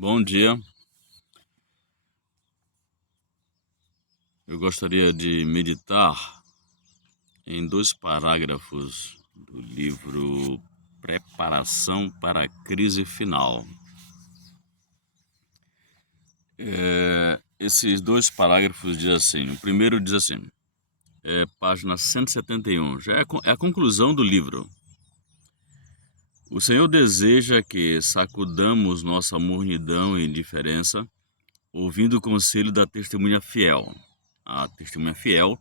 Bom dia. Eu gostaria de meditar em dois parágrafos do livro Preparação para a Crise Final. Esses dois parágrafos dizem assim: o primeiro diz assim, página 171, já é a conclusão do livro. O Senhor deseja que sacudamos nossa mornidão e indiferença, ouvindo o conselho da testemunha fiel. A testemunha fiel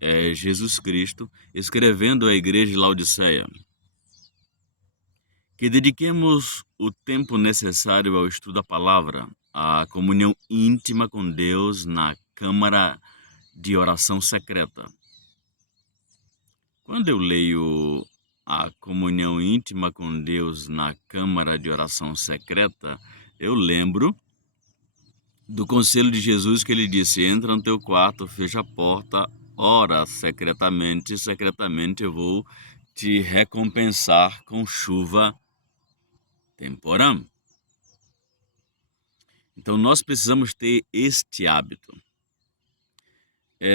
é Jesus Cristo, escrevendo à igreja de Laodiceia: que dediquemos o tempo necessário ao estudo da palavra, à comunhão íntima com Deus na câmara de oração secreta. Quando eu leio a comunhão íntima com Deus na câmara de oração secreta, eu lembro do conselho de Jesus que ele disse: entra no teu quarto, fecha a porta, ora secretamente, secretamente eu vou te recompensar com chuva temporã. Então nós precisamos ter este hábito.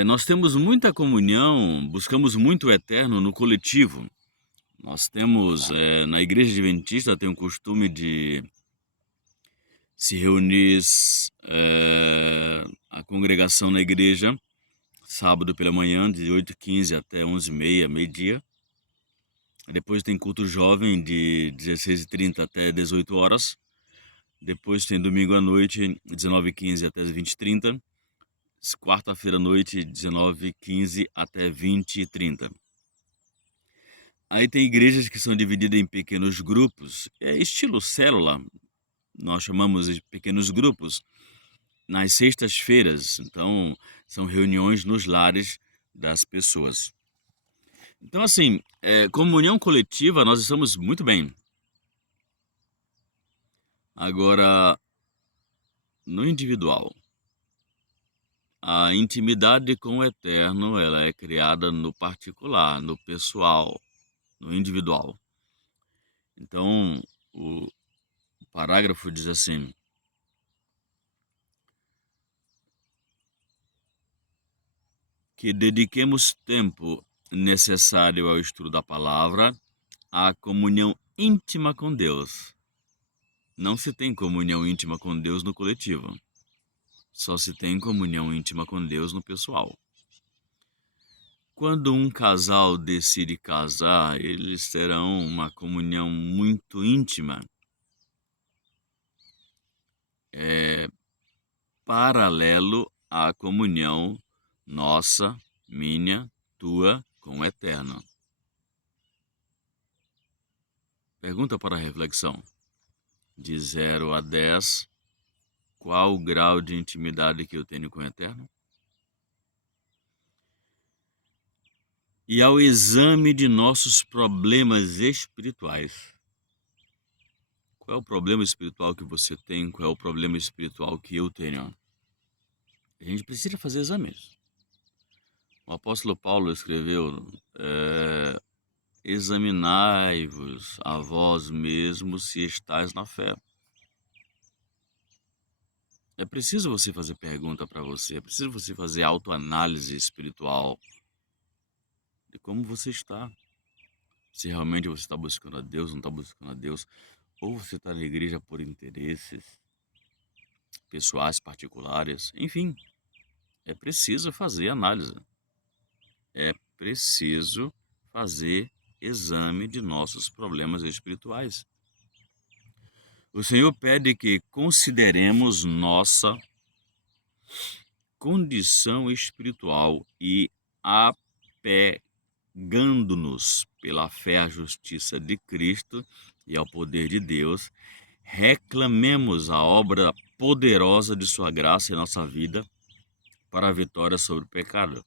Nós temos muita comunhão, buscamos muito o eterno no coletivo. Nós temos, na igreja adventista, tem o costume de se reunir a congregação na igreja, sábado pela manhã, de 8h15 até 11h30, meio-dia. Depois tem culto jovem, de 16h30 até 18 horas. Depois tem domingo à noite, 19h15 até 20h30. Quarta-feira à noite, 19h15 até 20h30. Aí tem igrejas que são divididas em pequenos grupos, estilo célula, nós chamamos de pequenos grupos, nas sextas-feiras. Então, são reuniões nos lares das pessoas. Então, assim, comunhão coletiva, nós estamos muito bem. Agora, no individual, a intimidade com o eterno, ela é criada no particular, no pessoal, no individual. Então, o parágrafo diz assim: que dediquemos tempo necessário ao estudo da palavra, à comunhão íntima com Deus. Não se tem comunhão íntima com Deus no coletivo. Só se tem comunhão íntima com Deus no pessoal. Quando um casal decide casar, eles terão uma comunhão muito íntima, paralelo à comunhão nossa, minha, tua com o Eterno. Pergunta para a reflexão. De 0 a 10, qual o grau de intimidade que eu tenho com o Eterno? E ao exame de nossos problemas espirituais. Qual é o problema espiritual que você tem? Qual é o problema espiritual que eu tenho? A gente precisa fazer exames. O apóstolo Paulo escreveu: examinai-vos a vós mesmos se estáis na fé. É preciso você fazer pergunta para você, é preciso você fazer autoanálise espiritual de como você está. Se realmente você está buscando a Deus, não está buscando a Deus, ou você está na igreja por interesses pessoais, particulares, enfim, é preciso fazer análise. É preciso fazer exame de nossos problemas espirituais. O Senhor pede que consideremos nossa condição espiritual e apegando-nos pela fé à justiça de Cristo e ao poder de Deus, reclamemos a obra poderosa de sua graça em nossa vida para a vitória sobre o pecado,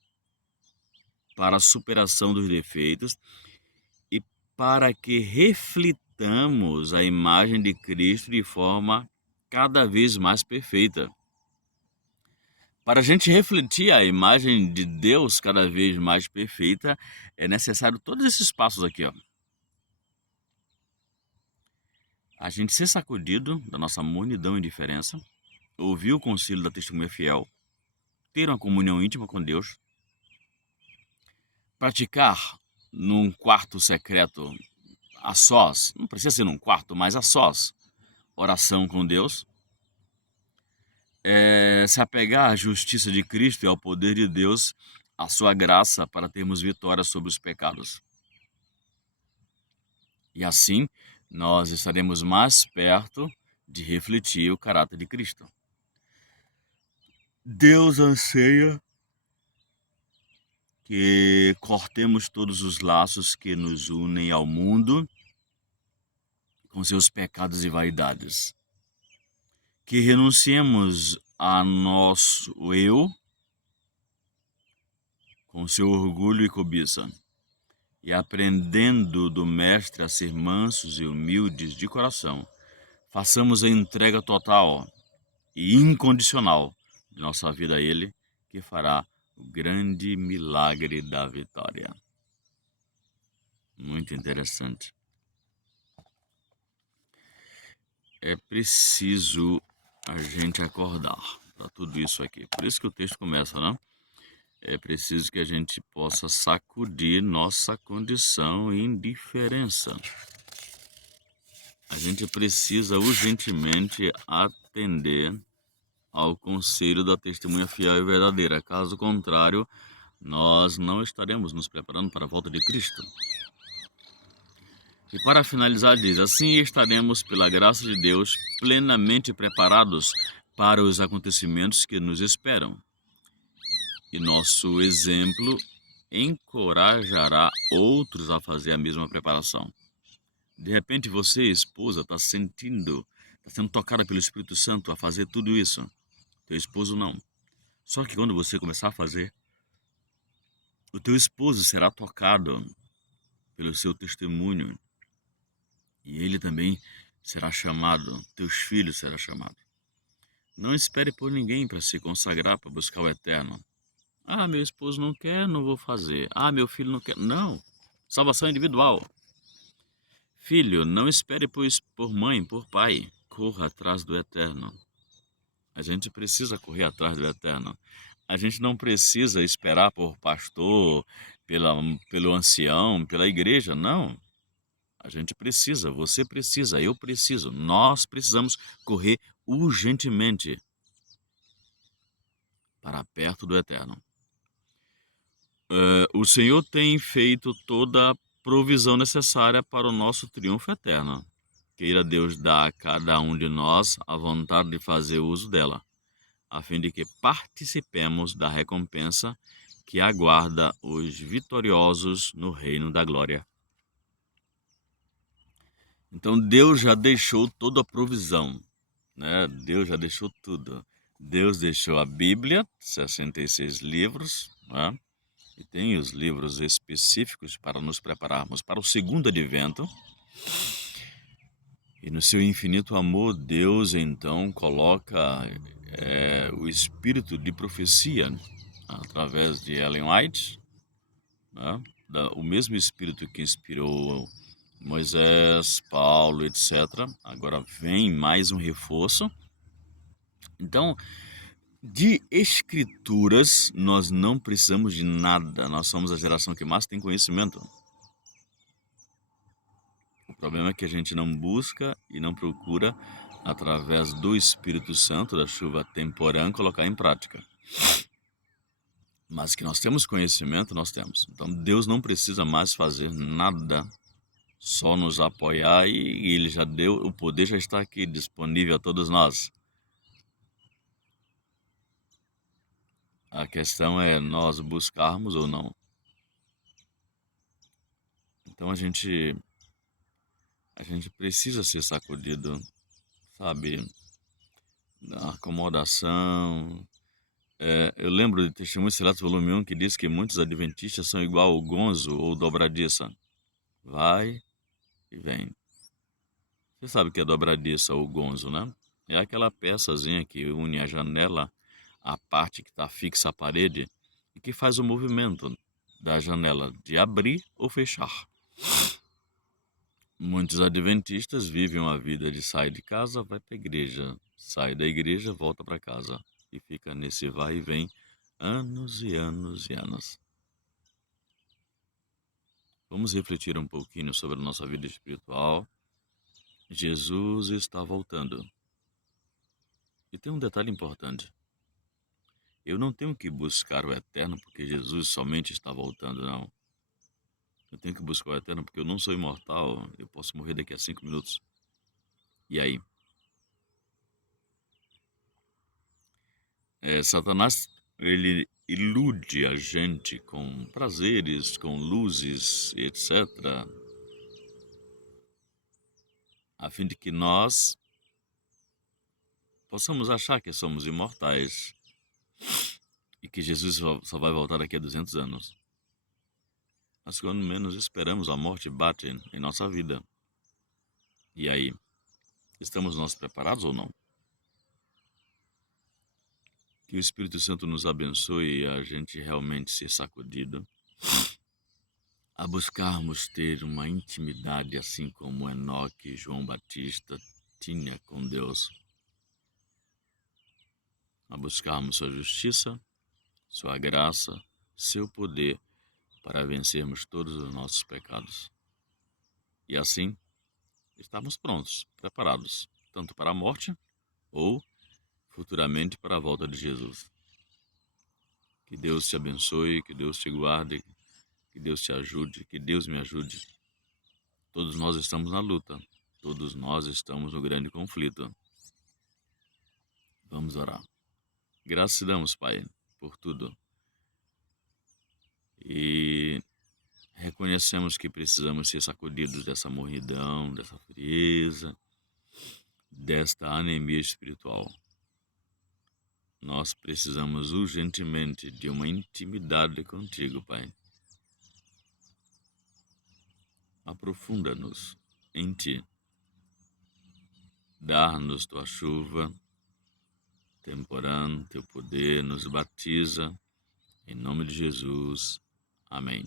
para a superação dos defeitos e para que reflitamos a imagem de Cristo de forma cada vez mais perfeita. Para a gente refletir a imagem de Deus cada vez mais perfeita, é necessário todos esses passos aqui, ó. a gente ser sacudido da nossa mornidão e indiferença, ouvir o conselho da testemunha fiel, ter uma comunhão íntima com Deus, praticar num quarto secreto a sós, não precisa ser num quarto, mas a sós, oração com Deus, se apegar à justiça de Cristo e ao poder de Deus, à sua graça para termos vitória sobre os pecados. E assim, nós estaremos mais perto de refletir o caráter de Cristo. Deus anseia que cortemos todos os laços que nos unem ao mundo com seus pecados e vaidades. Que renunciemos a nosso eu com seu orgulho e cobiça, e aprendendo do Mestre a ser mansos e humildes de coração, façamos a entrega total e incondicional de nossa vida a Ele, que fará o grande milagre da vitória. Muito interessante. É preciso a gente acordar para tudo isso aqui. Por isso que o texto começa, né? É preciso que a gente possa sacudir nossa condição e indiferença. A gente precisa urgentemente atender ao conselho da testemunha fiel e verdadeira. Caso contrário, nós não estaremos nos preparando para a volta de Cristo. E para finalizar, diz: assim estaremos, pela graça de Deus, plenamente preparados para os acontecimentos que nos esperam. E nosso exemplo encorajará outros a fazer a mesma preparação. De repente você, esposa, está sendo tocada pelo Espírito Santo a fazer tudo isso. Teu esposo não. Só que quando você começar a fazer, o teu esposo será tocado pelo seu testemunho. E ele também será chamado, teus filhos serão chamados. Não espere por ninguém para se consagrar, para buscar o eterno. Ah, meu esposo não quer, não vou fazer. Ah, meu filho não quer. Não. Salvação individual. Filho, não espere por mãe, por pai. Corra atrás do eterno. A gente precisa correr atrás do eterno. A gente não precisa esperar por pastor, pelo ancião, pela igreja. Não. A gente precisa, você precisa, eu preciso. Nós precisamos correr urgentemente para perto do eterno. O Senhor tem feito toda a provisão necessária para o nosso triunfo eterno. Queira Deus dar a cada um de nós a vontade de fazer uso dela, a fim de que participemos da recompensa que aguarda os vitoriosos no reino da glória. Então Deus já deixou toda a provisão, né? Deus já deixou tudo. Deus deixou a Bíblia, 66 livros, né? E tem os livros específicos para nos prepararmos para o segundo advento. E no seu infinito amor, Deus então coloca o espírito de profecia através de Ellen White, né? O mesmo espírito que inspirou Moisés, Paulo, etc. Agora vem mais um reforço. Então, de escrituras, nós não precisamos de nada. Nós somos a geração que mais tem conhecimento. O problema é que a gente não busca e não procura, através do Espírito Santo, da chuva temporã, colocar em prática. Mas que nós temos conhecimento, nós temos. Então Deus não precisa mais fazer nada, só nos apoiar e Ele já deu, o poder já está aqui disponível a todos nós. A questão é nós buscarmos ou não. Então a gente precisa ser sacudido, sabe, da acomodação. Eu lembro de Testemunhos Relatos Volume 1 que diz que muitos adventistas são igual ao gonzo ou dobradiça. Vai e vem. Você sabe o que é dobradiça ou gonzo, né? É aquela peçazinha que une a janela à parte que está fixa à parede e que faz o movimento da janela de abrir ou fechar. Muitos adventistas vivem uma vida de sai de casa, vai para a igreja, sai da igreja, volta para casa e fica nesse vai e vem anos e anos e anos. Vamos refletir um pouquinho sobre a nossa vida espiritual. Jesus está voltando. E tem um detalhe importante. Eu não tenho que buscar o eterno porque Jesus somente está voltando, não. Eu tenho que buscar o eterno porque eu não sou imortal, eu posso morrer daqui a 5 minutos. E aí? Satanás, ele ilude a gente com prazeres, com luzes, etc., a fim de que nós possamos achar que somos imortais e que Jesus só vai voltar daqui a 200 anos. Mas quando menos esperamos, a morte bate em nossa vida. E aí, estamos nós preparados ou não? Que o Espírito Santo nos abençoe e a gente realmente ser sacudido a buscarmos ter uma intimidade assim como Enoque e João Batista tinha com Deus, a buscarmos sua justiça, sua graça, seu poder para vencermos todos os nossos pecados. E assim, estamos prontos, preparados, tanto para a morte ou futuramente para a volta de Jesus. Que Deus te abençoe, que Deus te guarde, que Deus te ajude, que Deus me ajude. Todos nós estamos na luta, todos nós estamos no grande conflito. Vamos orar. Graças te damos, Pai, por tudo. E reconhecemos que precisamos ser sacudidos dessa morridão, dessa frieza, desta anemia espiritual. Nós precisamos urgentemente de uma intimidade contigo, Pai. Aprofunda-nos em Ti. Dá-nos Tua chuva, temporã, Teu poder, nos batiza. Em nome de Jesus. Amém.